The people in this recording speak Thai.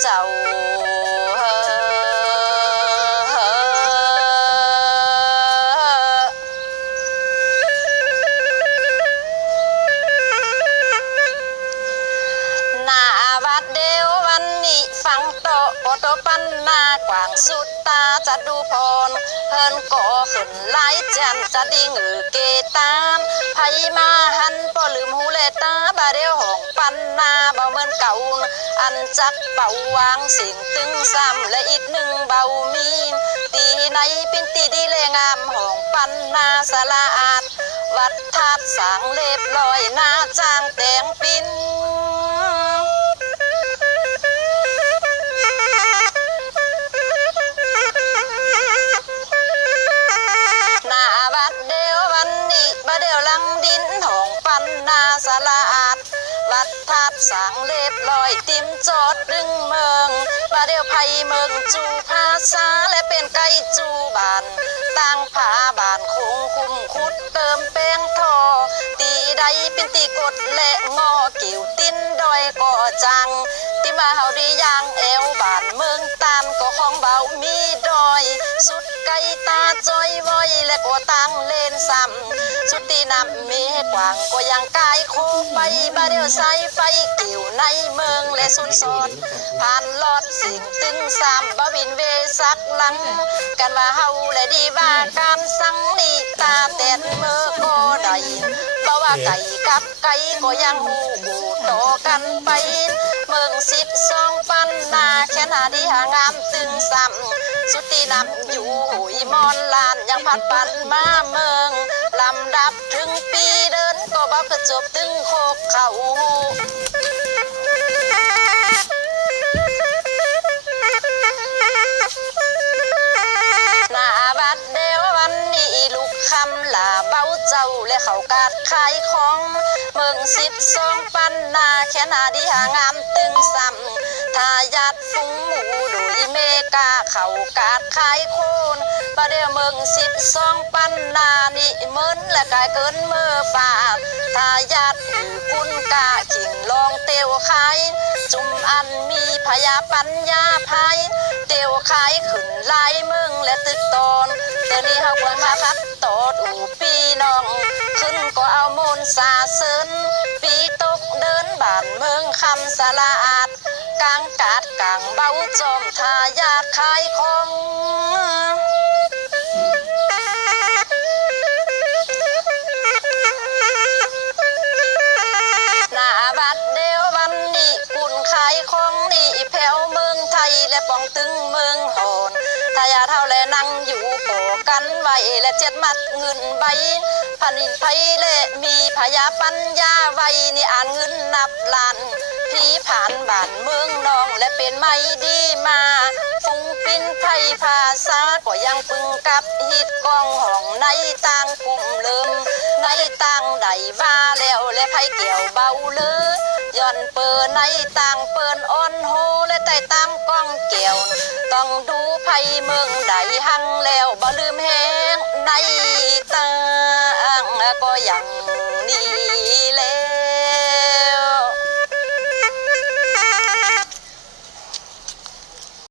เจ้าหน้าวัดเดียววันนี้ฟังโตโอโตปันหน้ากว่างสุดตาจะดูพรเฮินก่อขึ้นหลายจันจะดีงือเกตามไผมาหันป่ลืมหูเลตาบาเดียวห้องปันหน้าบ่เหมือนเก่าอันจักเป่าวางสิ่งตึงซ้ำและอีกหนึ่งเบามีตีในปินตีดีเลงามห้องปันหน้าสลาอาดวัดธาตุสางเล็บลอยหน้าจางแตงปินสลาอาดวัดธาตุสางเล็บลอยติมจอดดึงเมืองบาเดียวไพเมืองจูภาษาและเป็นไก่จูบานตั้งผาบานคงคุมคุดเติมแป้งทอตีใดเป็นตีกดและงอกิ่วติ้นดอยก่อจังที่มาเฮาดียางเอวบานเมืองตานก็ของเบามีดอยสุดไก่ตาจอยว้อยและก็ตั้งเล่นซ้ำสุดตีนำมีกว่างก็ยังกายโคไปบาเดียวใส่ไฟกิ่วในเมืองและสุนสดผ่านลอดสิ่งตึงซ้ำบ่วินเวสักหลังกันว่าเฮาและดีว่าการสังนิตาเต็ดเมื่อก็ได้เพราะว่าไก่กับไก่ก็ยังหูบูต่อกันไปเมือง12ปันนาแค่นาดีหางามตึงซ้ำสุดตีนำอยู่หุยมอนลานยังพัดปันมาเมืองลำดับถึงปีเดินก็บ่กระจบตึงโคกเขาหน้าบัดเดียววันนี้ลูกคำลาเบ้าเจ้าและเขากาดขายของเมือง12ปันนาแค่นาดีหางามตึงซ้ำทายาทฟุ้งหมูโดยเมกาเขากาดขายโคนประเดี๋ยวเมือง12ปันนานี่เหมือนและกายเกินเมื่อฝ่าทายาทอยู่กุนกาขิงลองเตียวขายจุ่มอันมีพยาปัญญาภัยเตียวขายขึ้นลายเมืองและตึกตอนเดี๋ยวนี้เฮาควรมาพักตอดอู่ปีน้องขึ้นก็เอามนสาเซินปีตกเดินบ้านเมืองคำสลาอาดกลางกาดกลางเบาจอมทายาทขายของหน้าบัดเดียววันนี้ปุ่นขายของนี่แผ่วเมืองไทยและป้องตึงเมืองหอนทายาทเท่าและนั่งอยู่โผกันไว้และเจ็ดมัดเงินใบพันินไพและมีพยาปัญญาไว้นี่อ่านเงินนับล้านพี่ผ่านบ้านเมืองนองและเป็นไม่ดีมาฟุ้งปิ้นไทยภาษาก็ยังปึงกับฮิตกองห้องในต่างกลุ่มเลิมในต่างใดว่าแล้วและไผเกี่ยวเบาเลยย้อนเปิดในต่างเปินอ่อนโฮและใต้ตามกองเกี่ยวต้องดูไผเมืองใดหังแล้วบ่ลืมแหงใน